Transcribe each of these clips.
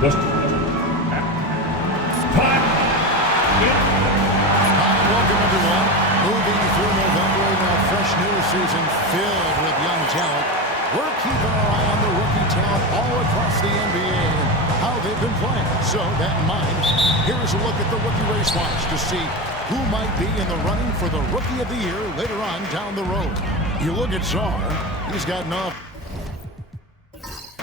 Let's Welcome, everyone. Moving through November in a fresh new season filled with young talent. We're keeping our eye on the rookie talent all across the NBA and how they've been playing. So, that in mind, here's a look at the rookie race watch to see who might be in the running for the Rookie of the Year later on down the road. You look at Czar, he's gotten off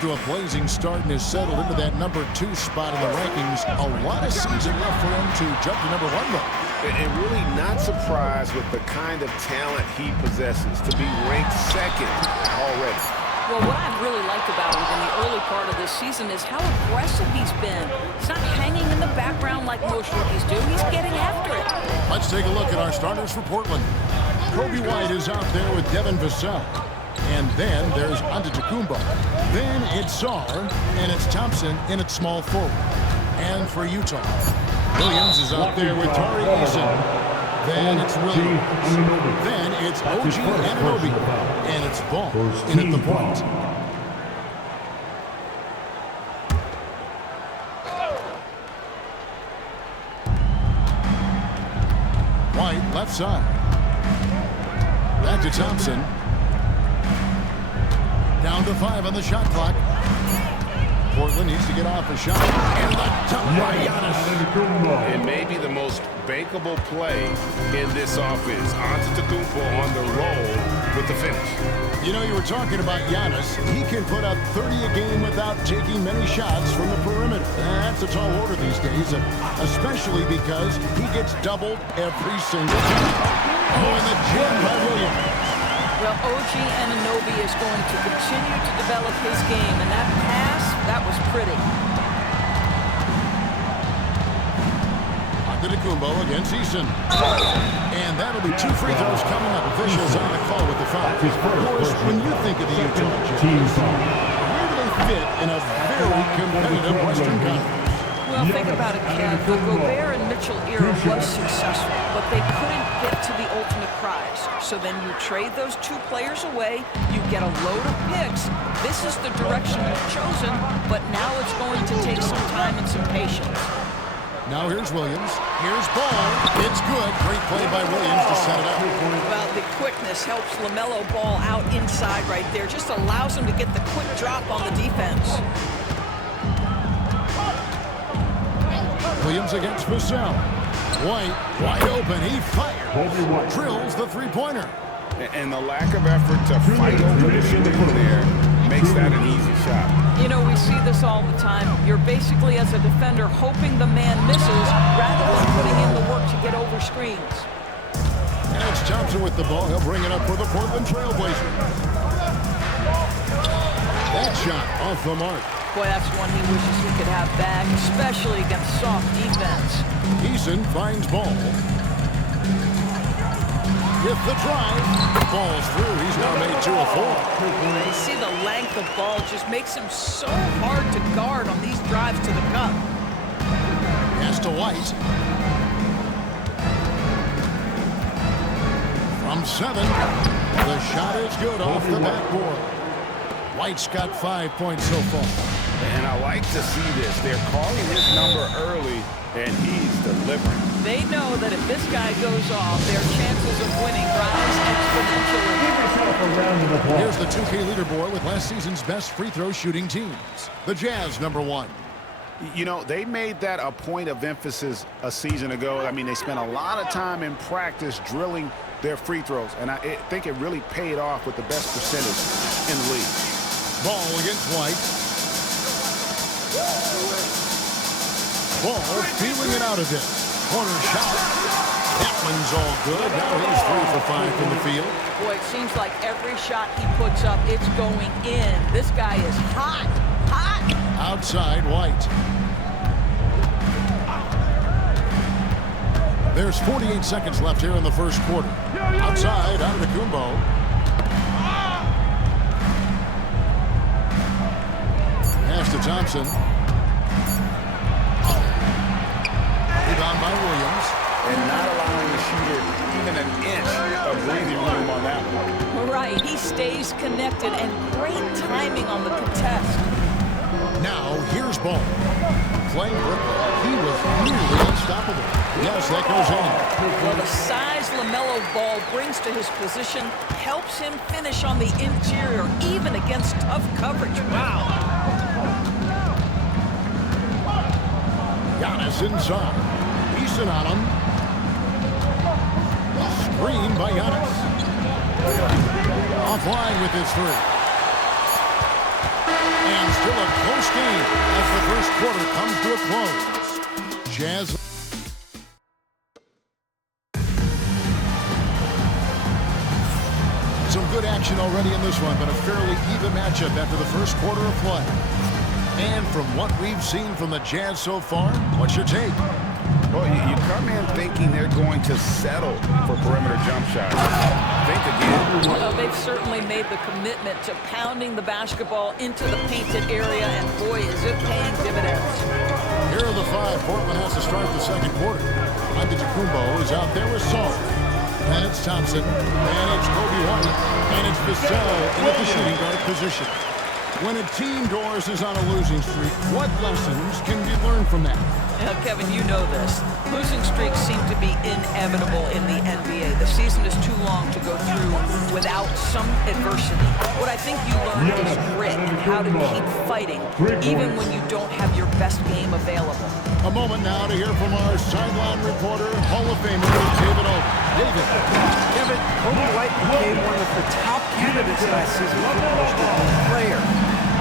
to a blazing start and has settled into that number 2 spot in the rankings. A lot of season left for him to jump to number 1, though. And really not surprised with the kind of talent he possesses to be ranked second already. Well, what I've really liked about him in the early part of this season is how aggressive he's been. He's not hanging in the background like most rookies do. He's getting after it. Let's take a look at our starters for Portland. Kobe White is out there with Devin Vassell. And then there's Antetokounmpo. Then it's Czar, and it's Thompson in at small forward. And for Utah, Williams is out there with Tari Eason. Then it's Williams. Then it's OG Anunoby. And it's Ball in at the point. White, left side. Back to Thompson. Down to 5 on the shot clock. Portland needs to get off a shot. And the dunk by Giannis. It may be the most bankable play in this offense. Antetokounmpo on the roll with the finish. You know, you were talking about Giannis. He can put up 30 a game without taking many shots from the perimeter. That's a tall order these days, especially because he gets doubled every single time. Oh, and the jam by Williams. Well, OG Anunoby is going to continue to develop his game, and that pass, that was pretty. Antetokounmpo against Eason. And that'll be 2 free throws coming up. Officials on the call with the foul. Of course, when you think of the Utah Jazz, where do they fit in a very competitive Western Conference? Well, think about it, Kev. The Gobert and Mitchell era was successful, but they couldn't get to the ultimate prize. So then you trade those 2 players away, you get a load of picks. This is the direction you've chosen, but now it's going to take some time and some patience. Now here's Williams. Here's Ball. It's good. Great play by Williams to set it up. Well, the quickness helps LaMelo Ball out inside right there. Just allows him to get the quick drop on the defense. Williams against Vassell. White, wide open. He fires. Drills the three-pointer. And the lack of effort to fight over the shooting there makes that an easy shot. You know, we see this all the time. You're basically, as a defender, hoping the man misses rather than putting in the work to get over screens. And it's Thompson with the ball. He'll bring it up for the Portland Trailblazers. That shot off the mark. Boy, that's one he wishes he could have back, especially against soft defense. Eason finds Ball. With the drive, falls through. He's now made 2 of 4. You see the length of Ball just makes him so hard to guard on these drives to the cup. Pass to White. From 7, the shot is good off the backboard. White's got 5 points so far. And I like to see this. They're calling his number early, and he's delivering. They know that if this guy goes off, their chances of winning rise exponentially. Here's the 2K leaderboard with last season's best free throw shooting teams. The Jazz, number 1. You know, they made that a point of emphasis a season ago. I mean, they spent a lot of time in practice drilling their free throws, and I think it really paid off with the best percentage in the league. Ball against White. Ball feeling it out of this. Corner shot. That one's all good. Now he's 3 for 5 from the field. Boy, it seems like every shot he puts up, it's going in. This guy is hot. Hot. Outside, White. There's 48 seconds left here in the first quarter. Outside, Antetokounmpo. Pass to Thompson. Rebound by Williams. And not allowing the shooter even an inch of breathing room on that one. Right, he stays connected, and great timing on the contest. Now here's Ball. Playing Brooklyn, he was nearly unstoppable. Yes, that goes in. Well, the size LaMelo Ball brings to his position helps him finish on the interior, even against tough coverage. Wow. Giannis inside. Easton on him. Screen by Giannis. Offline with his three. And still a close game as the first quarter comes to a close. Jazz. Some good action already in this one, but a fairly even matchup after the first quarter of play. And from what we've seen from the Jazz so far, what's your take? Well, you come in thinking they're going to settle for perimeter jump shots. Think again. Well, they've certainly made the commitment to pounding the basketball into the painted area, and boy, is it paying dividends. Here are the five. Portland has to start the second quarter. Antetokounmpo is out there with Salt. And it's Thompson. And it's Kobe White. And it's Vassell in the shooting guard position. When a team, Doris, is on a losing streak, what lessons can be learned from that? Now, Kevin, you know this. Losing streaks seem to be inevitable in the NBA. The season is too long to go through without some adversity. What I think you learn is grit and how to keep fighting, even when you don't have your best game available. A moment now to hear from our sideline reporter, Hall of Famer David O. David. Kevin, Kobe White became one of the top candidates last season for most improved player.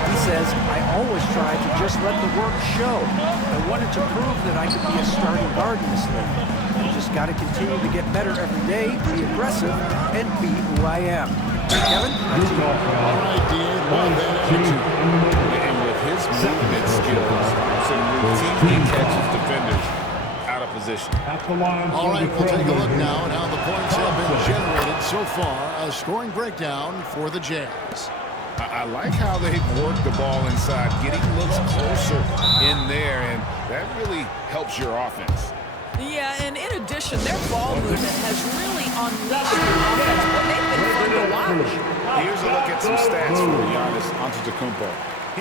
He says, I always tried to just let the work show. I wanted to prove that I could be a starting guard in this league. I just got to continue to get better every day, be aggressive, and be who I am. Kevin, that's you. All right, D.A., love that attitude. And with his movement skills, some routinely catches defenders out of position. All right, we'll take a look now at how the points have been generated so far. A scoring breakdown for the Jazz. I like how they've worked the ball inside, getting looks closer in there, and that really helps your offense. Yeah, and in addition, their ball movement has really unleashed their offense, but they've been fun to watch. Here's a look at some stats for Giannis Antetokounmpo.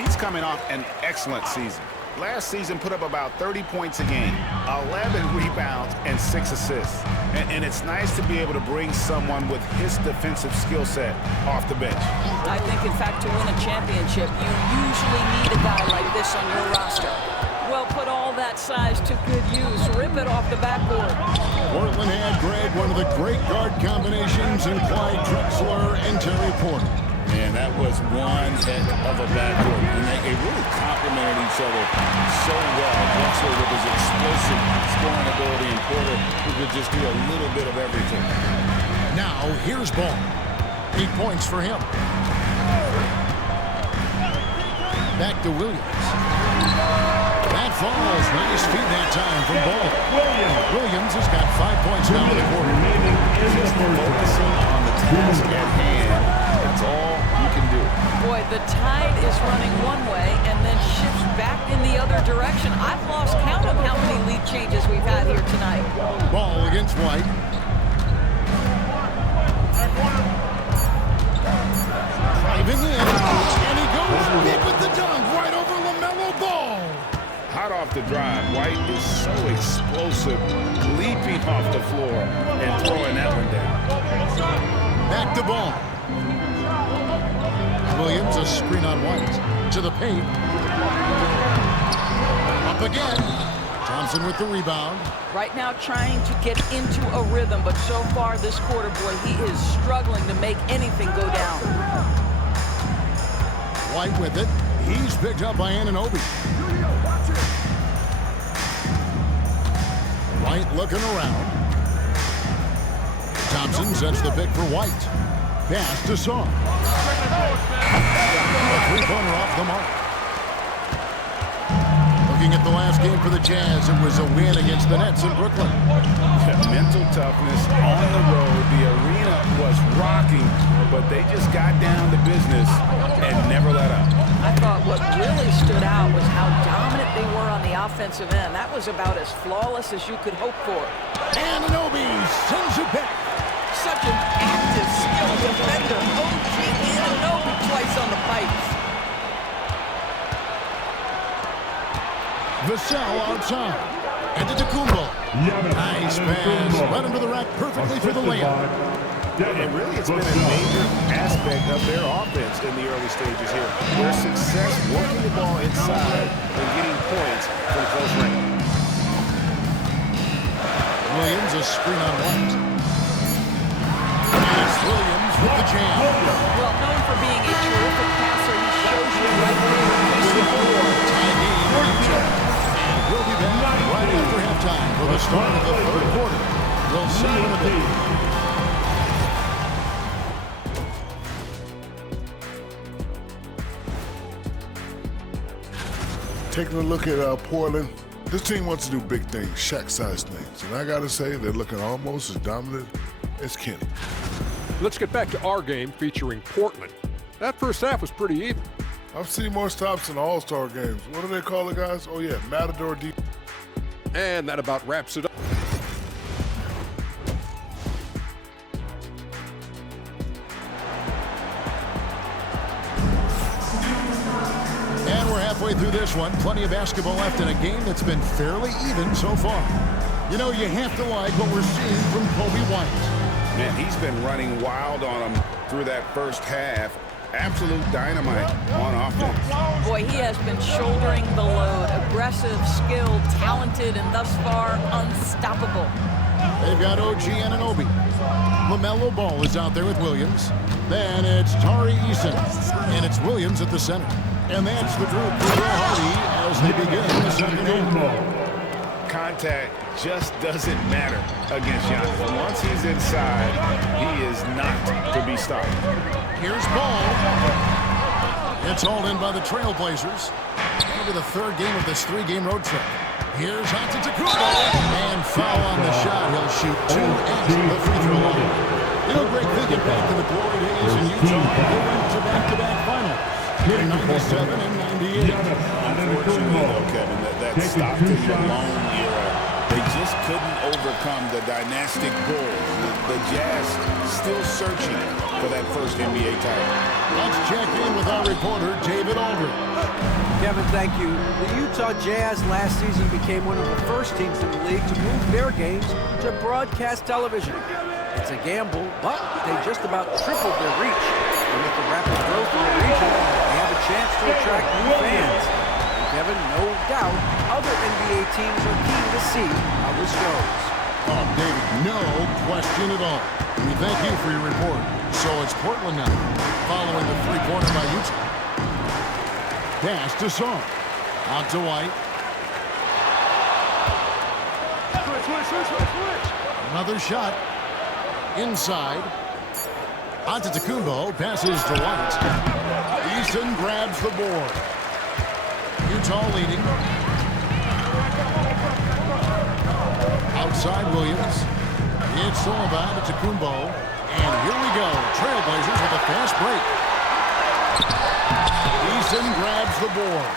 He's coming off an excellent season. Last season put up about 30 points a game, 11 rebounds, and 6 assists. And it's nice to be able to bring someone with his defensive skill set off the bench. I think, in fact, to win a championship, you usually need a guy like this on your roster. Well, put all that size to good use. Rip it off the backboard. Portland had, Greg, one of the great guard combinations in Clyde Drexler and Terry Porter. Man, that was one heck of a backcourt. And they really complemented each other so well. Drexler with his explosive scoring ability, and Porter who could just do a little bit of everything. Now, here's Ball. 8 points for him. Back to Williams. That falls. Nice feed that time from Ball. Williams has got 5 points now in the quarter. Just focusing on the task at hand. That's all you can do. Boy, the tide is running one way and then shifts back in the other direction. I've lost count of how many lead changes we've had here tonight. Ball against White. Driving in, and he goes big with the dunk right over LaMelo Ball. Hot off the drive, White is so explosive, leaping off the floor and throwing that one down. Back to Ball. Williams, a screen on White. To the paint. Up again. Thompson with the rebound. Right now trying to get into a rhythm, but so far this quarter, boy, he is struggling to make anything go down. White with it. He's picked up by Anunoby. White looking around. Thompson sets the pick for White. Pass to Saw. A three-pointer off the mark. Looking at the last game for the Jazz, it was a win against the Nets in Brooklyn. Mental toughness on the road. The arena was rocking, but they just got down to business and never let up. I thought what really stood out was how dominant they were on the offensive end. That was about as flawless as you could hope for. Anunoby sends it back. Such an active, skilled defender. OG Anunoby twice on the pipes. Vassell outside. And to Tacumbo. Nice pass. Right into the rack perfectly for the layup. And really, it's been a major aspect of their offense in the early stages here. Their success working the ball inside and getting points from close range. Williams, a screen on White. It's Williams with the jam. Well, known for being a terrific passer, he shows you right there. Tie game in Utah. And we'll be back right after halftime for the start of the third quarter. We'll see you in a bit. Taking a look at Portland, this team wants to do big things, Shaq-sized things. And I got to say, they're looking almost as dominant as Kenny. Let's get back to our game featuring Portland. That first half was pretty even. I've seen more stops in All-Star games. What do they call it, guys? Oh, yeah, Matador deep. And that about wraps it up. Halfway through this one, plenty of basketball left in a game that's been fairly even so far. You know, you have to like what we're seeing from Kobe White. Man, he's been running wild on them through that first half. Absolute dynamite on offense. Boy, he has been shouldering the load. Aggressive, skilled, talented, and thus far unstoppable. They've got OG Anunoby. LaMelo Ball is out there with Williams. Then it's Tari Eason, and it's Williams at the center. And that's the group for Will Hardy as they begin the second half. Contact just doesn't matter against Giannis. Once he's inside, he is not to be stopped. Here's Ball. It's hauled in by the Trailblazers. Into the third game of this three-game road trip. Here's Antetokounmpo. And foul on the shot. He'll shoot two at the free throw line. You know, Greg, thinking back to the glory days in Utah, they went to back-to-back finals. In 97 and 98. Unfortunately, though, Kevin, that Stockton Malone era, they just couldn't overcome the dynastic Bulls. The Jazz still searching for that first NBA title. Let's check in with our reporter, David Aldridge. Kevin, thank you. The Utah Jazz last season became one of the first teams in the league to move their games to broadcast television. It's a gamble, but they just about tripled their reach. And with the rapid growth in the region, they have a chance to attract new fans. And Kevin, no doubt, other NBA teams are keen to see how this goes. Oh, David, no question at all. We thank you for your report. So it's Portland now, following the three-pointer by Utah. Pass to Song. Out to White. Another shot. Inside. Antetokounmpo passes to White. Eason grabs the board. Utah leading. Outside Williams. It's Sullivan to Tacumbo. And here we go. Trailblazers with a fast break. Eason grabs the board.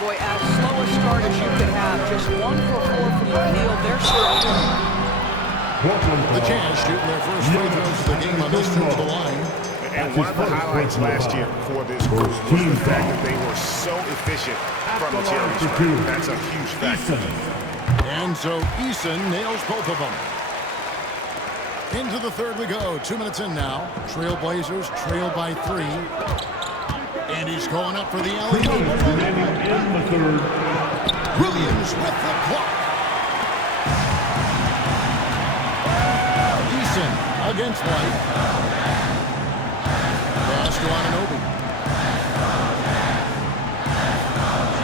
Boy, as slow a start as you could have. Just 1 for 4 from the field. They're still. The Jazz shooting their first free throws of the game on this trip to the line. And one of the highlights last year for this group was the fact that they were so efficient from the charity stripe. That's a huge factor. And so Eason nails both of them. Into the third we go. 2 minutes in now. Trailblazers trail by 3. And he's going up for the alley-oop. Williams with the block. Eason against White. Pass to Anunoby.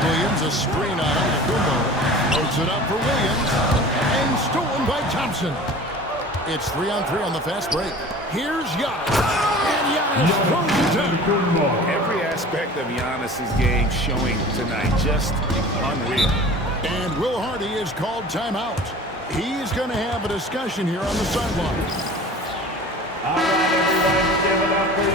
Williams a screen on Antetokounmpo. Loads it up for Williams. And stolen by Thompson. It's 3-on-3 on the fast break. Here's Giannis. And Giannis throws it down. Every aspect of Giannis's game showing tonight. Just unreal. And Will Hardy is called timeout. He's going to have a discussion here on the sideline.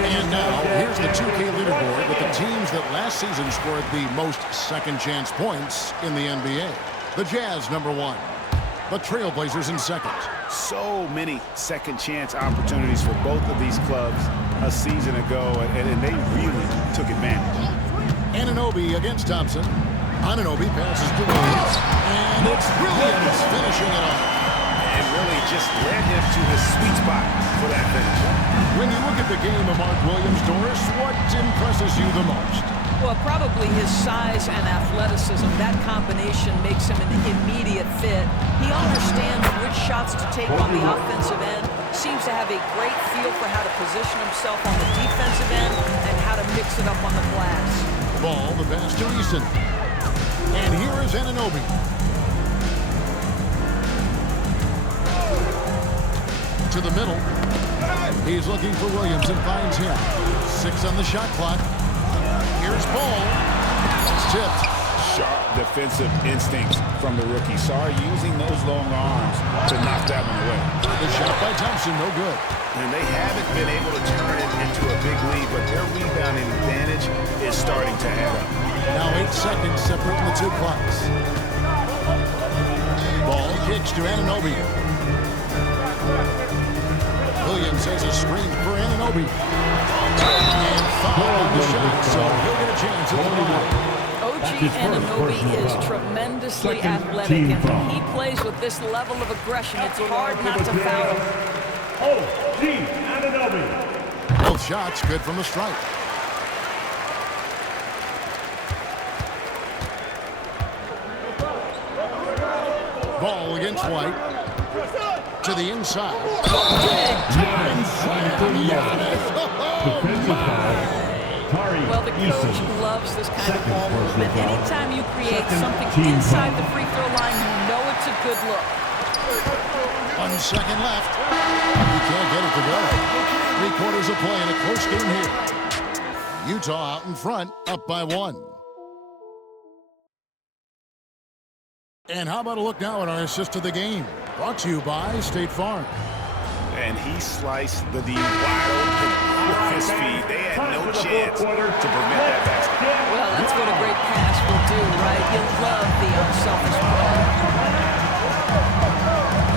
And now, here's the 2K leaderboard with the teams that last season scored the most second-chance points in the NBA. The Jazz, number 1. The Trailblazers in second. So many second-chance opportunities for both of these clubs a season ago, and they really took advantage. Anunoby against Thompson. Anunoby passes to Williams. And it's Williams finishing it off. And really just led him to his sweet spot for that finish. When you look at the game of Mark Williams, Doris, what impresses you the most? Well, probably his size and athleticism. That combination makes him an immediate fit. He understands which shots to take on the offensive end, seems to have a great feel for how to position himself on the defensive end and how to mix it up on the glass. Ball, the pass to Eason. And here is Anunoby. To the middle. He's looking for Williams and finds him. 6 on the shot clock. Here's Ball. It's tipped. Sharp defensive instincts from the rookie. Sorry, using those long arms to knock that one away. The shot by Thompson, no good. And they haven't been able to turn it into a big lead, but their rebounding advantage is starting to add up. Now 8 seconds separating the two clocks. Ball kicks to Anunoby. Williams has a screen for Anunoby. And foul on the shot, so he'll get a chance at the line. OG Anunoby is tremendously athletic, and when he plays with this level of aggression, it's hard not to foul him. OG Anunoby. Both shots good from the strike. Ball against White. To the inside. Big time slam. Well, the coach loves this kind of ball movement. Anytime you create something inside the free throw line, you know it's a good look. 1 second left. You can't get it to go. 3 quarters of play in a close game here. Utah out in front, up by 1. And how about a look now at our assist of the game? Brought to you by State Farm. And he sliced the D wide open with his feet. They had no chance to prevent that basket. Well, that's what a great pass will do, right? You love the unselfish play.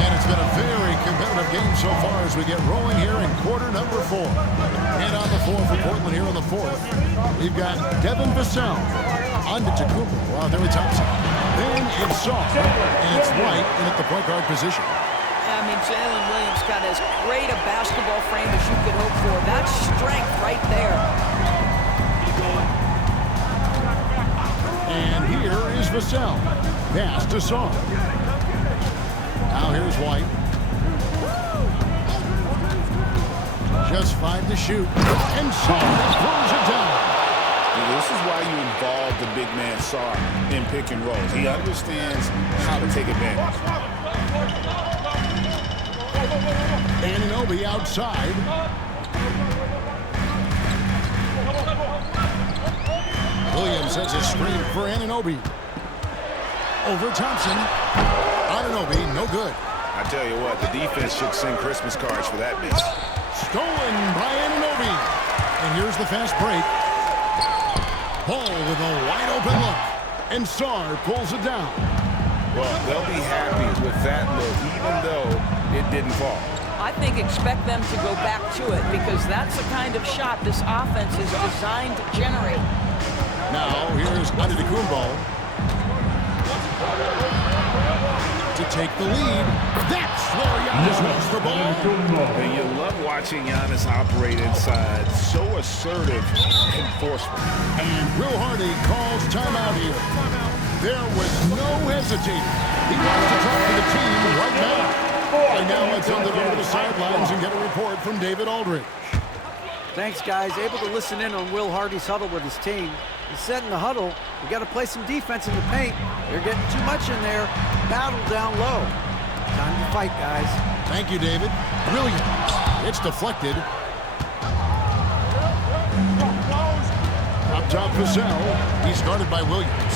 And it's been a very competitive game so far as we get rolling here in quarter number 4. And on the floor for Portland here in the 4th, we've got Devin Vassell, Antetokounmpo out there with Thompson. Then it's Saw, and it's White in at the point guard position. I mean, Jalen Williams got as great a basketball frame as you could hope for. That's strength right there. And here is Vassell. Pass to Saw. Now here's White. Just 5 to shoot. And Saw throws it down. This is why you involve the big man Saw in pick and rolls. He understands how to take advantage. Anunoby outside. Williams has a screen for Anunoby. Over Thompson. Anunoby, no good. I tell you what, the defense should send Christmas cards for that miss. Stolen by Anunoby. And here's the fast break. Ball with a wide open look. And Sarr pulls it down. Well, they'll be happy with that look, even though it didn't fall. I think expect them to go back to it because that's the kind of shot this offense is designed to generate. Now, here's Antetokounmpo to take the lead. That's where Giannis wants the ball. And you love watching Giannis operate inside. So assertive and forceful. And Will Hardy calls timeout here. There was no hesitating. He wants to talk to the team right now. And now let's go to the sidelines and get a report from David Aldridge. Thanks, guys. Able to listen in on Will Hardy's huddle with his team. He said in the huddle, we got to play some defense in the paint. They're getting too much in there. Battle down low. Time to fight, guys. Thank you, David. Brilliant. It's deflected. Up top, Vassell. He's guarded by Williams.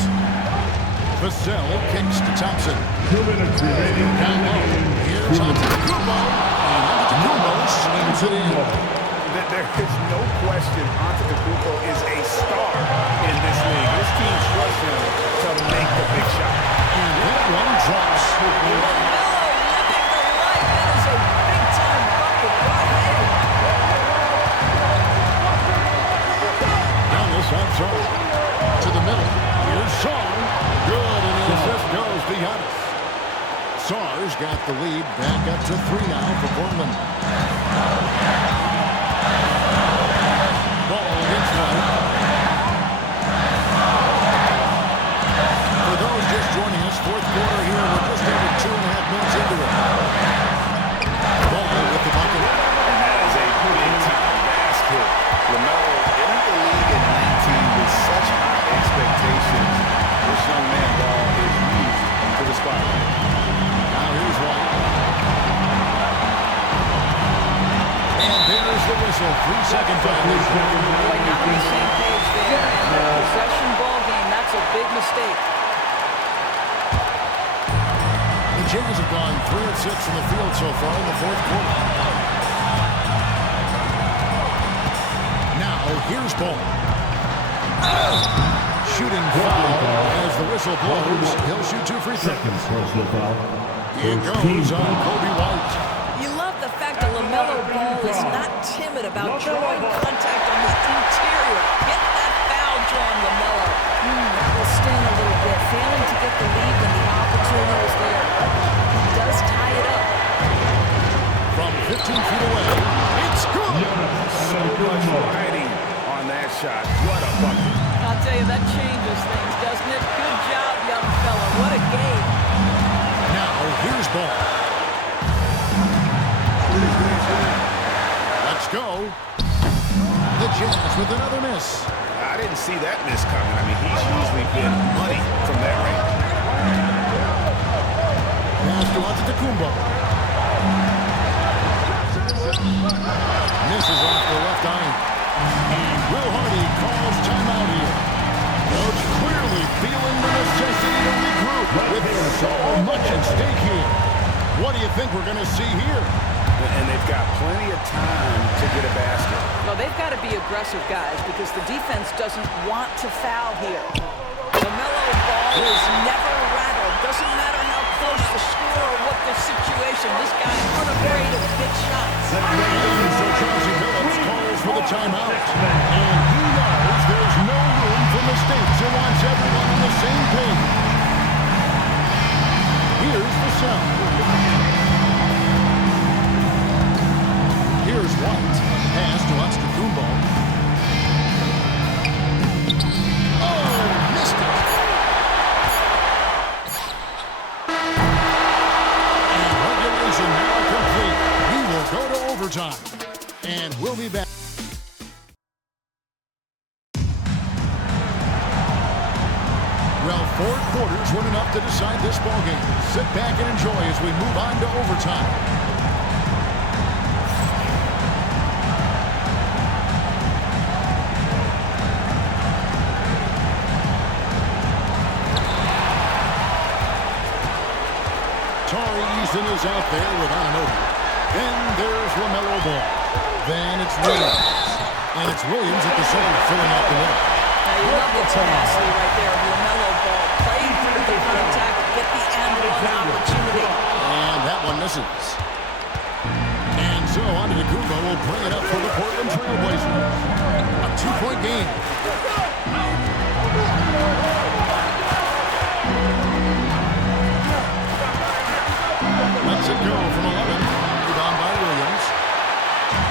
Vassell kicks to Thompson. 2 minutes remaining. Down low. Here's Antetokounmpo. And Antetokounmpo slams it in. There is no question Antetokounmpo is a star in this league. This team trusts him to make the big shot. And that one drops. Living the life. That is a big-time bucket right there. Down this outside. To the middle. Here's Song. Stars got the lead back up to 3 now for Portland. Ball against White. For those just joining us, fourth quarter here. We're just over 2.5 minutes into it. Ball with the bucket. And that is a big-time basket. LaMelo entered the league at 19 with such high expectations. This young man ball is used to the spotlight. Now here's White. And there's the whistle. 3-second violation. Boy, not on the same page there. And a possession ball game, that's a big mistake. The Jazz have gone 3 of 6 from the field so far in the fourth quarter. Now here's Ball. Shooting foul as the whistle blows. He'll shoot 2 free throws. Second personal foul. It goes on Kobe White. You love the fact that LaMelo Ball is not timid about drawing contact on the interior. Get that foul drawn, LaMelo. That will sting a little bit. Failing to get the lead when the opportunity was there. He does tie it up. From 15 feet away, it's good. So much variety on that shot. What a bucket. I'll tell you, that changes things, doesn't it? Good job, young fella. What a game. Now here's Ball. Let's go. The Jazz with another miss. I didn't see that miss coming. I mean, he's usually been money from that range. Pass to Antetokounmpo. Misses off the left eye. And Will Hardy calls timeout here. Coach clearly feeling the necessity to regroup with so much at stake here. What do you think we're going to see here? And they've got plenty of time to get a basket. Well, they've got to be aggressive, guys, because the defense doesn't want to foul here. LaMelo Ball is never rattled. Doesn't matter how close the score or what the situation. This guy's unafraid of big shots. And so Chauncey Billups calls for the timeout. And he knows there's no room for mistakes and wants everyone on the same page. Here's the sound. Here's White. Pass to Antetokounmpo. Oh, missed it. And regulation now complete. We will go to overtime. And we'll be back. Well, 4 quarters weren't enough to decide this ballgame. Sit back and enjoy as we move on to overtime. Easton is out there with Anunoby. Then there's LaMelo Ball. Then it's Williams. And it's Williams at the center filling out the middle. Now you love the tenacity right there of LaMelo Ball. Play through the contact, get the end-one opportunity. And that one misses. And so Antetokounmpo will bring it up for the Portland Trail Blazers. A 2-point game. Lets it go from 11. Rebound by Williams.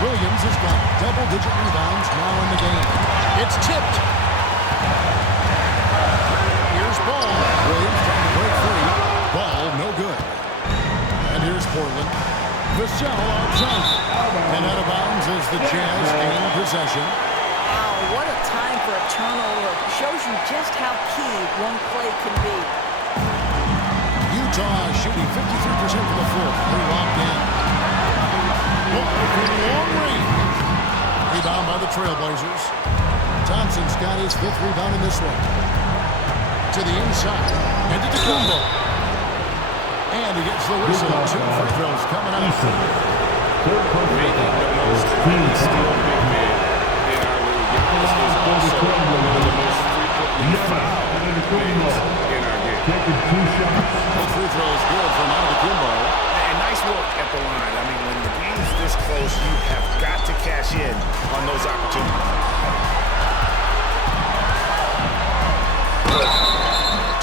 Williams has got double-digit rebounds now in the game. It's tipped. Here's Ball. Williams trying to break free. Ball, no good. And here's Portland. Vassell outside. And out of bounds as the Jazz gain possession. Wow, what a time for a turnover. Shows you just how key one play can be. Utah shooting 53% from the floor. They're locked in. Ball from long range. Rebound by the Trailblazers. Thompson's got his 5th rebound in this one. To the inside. And to Antetokounmpo. And he gets the whistle. 2 free throws coming up. Making the most frequently steal big men in our league. Giannis is also one of the most frequently fouled bigs in our game. Taking 2 shots. The free throw is good from Antetokounmpo. And nice work at the line. I mean, when the game's this close, you have got to cash in on those opportunities.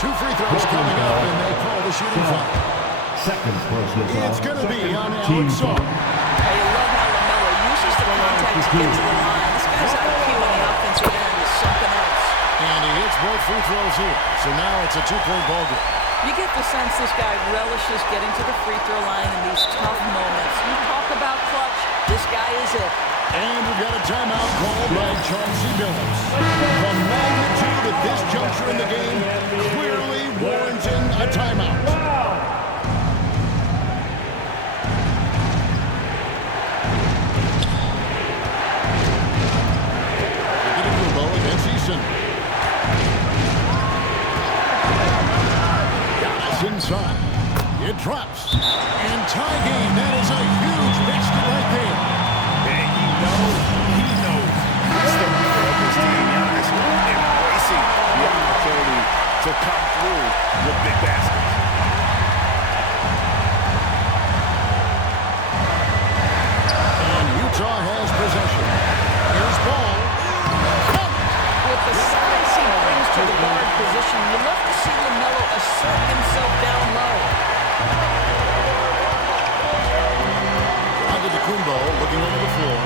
2 free throws coming up, and they call the shooting foul. Second personal foul. It's going to be on Team Alex foul. Song. I love how LaMelo uses the contact to get to the line. This guy's IQ on the offensive end is something else. And he hits both free throws here. So now it's a 2-point ball game. You get the sense this guy relishes getting to the free throw line in these tough moments. You talk about clutch, this guy is it. And we've got a timeout called by Chauncey Billups. The magnitude at this juncture in the game clearly warranting a timeout. Kubo against Eason. Inside. It drops. And tie game. That is a huge basket right there. And he knows. That's the leader of this team. Giannis embracing the opportunity to come through with big baskets. And Utah has possession. Here's ball. With the size he brings to the guard position, you love to see LaMelo assert himself down low. Kumbo looking over the floor.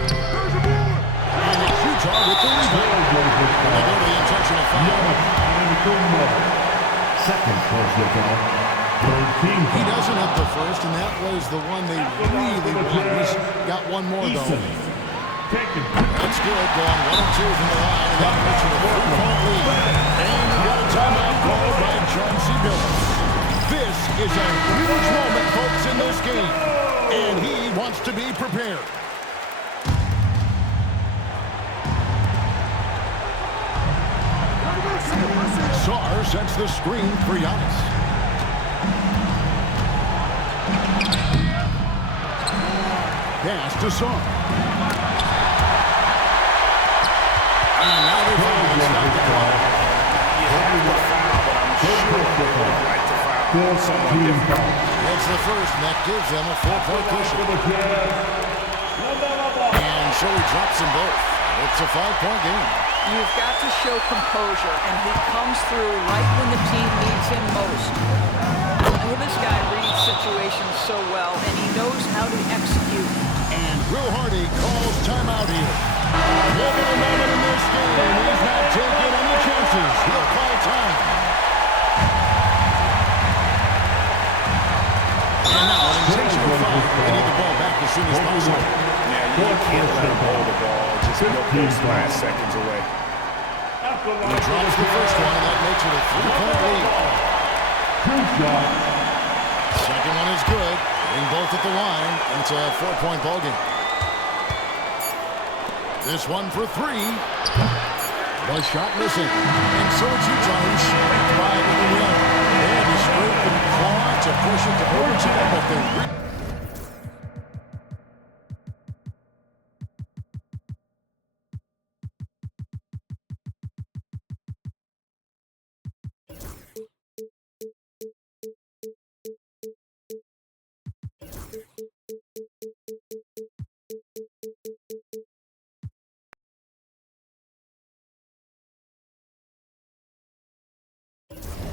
And it's Utah with the rebound. And they go to the intentional foul. Second personal foul. Team He foul. doesn't hit the first, and that was the one they really wanted. He's got one more, though. That's good. Going 1 and 2 from the line. And that makes it a 3-point lead. And we got a timeout called by Chauncey Billups. This is a huge moment, folks, in this game. And he wants to be prepared. Sarr sets the screen for Giannis. Pass to Sarr. And now they're going to stop the clock. You have to foul, but I'm sure they would like to foul someone different. That's the first, and that gives them a 4-point cushion. And so he drops them both. It's a 5-point game. You've got to show composure, and he comes through right when the team needs him most. Oh, this guy reads situations so well, and he knows how to execute. And Will Hardy calls timeout here. Pivotal moment in this game. He's not taking any chances. He'll call time. And now an intentional foul. They need the ball back as soon as possible. Yeah, you can't let him hold the ball. Just milk those last seconds away. He drops the first one, and that makes it a 3-point lead. Second one is good. Getting both at the line, and it's a 4-point ball game. This one for 3. The shot missing. And so it's Utah who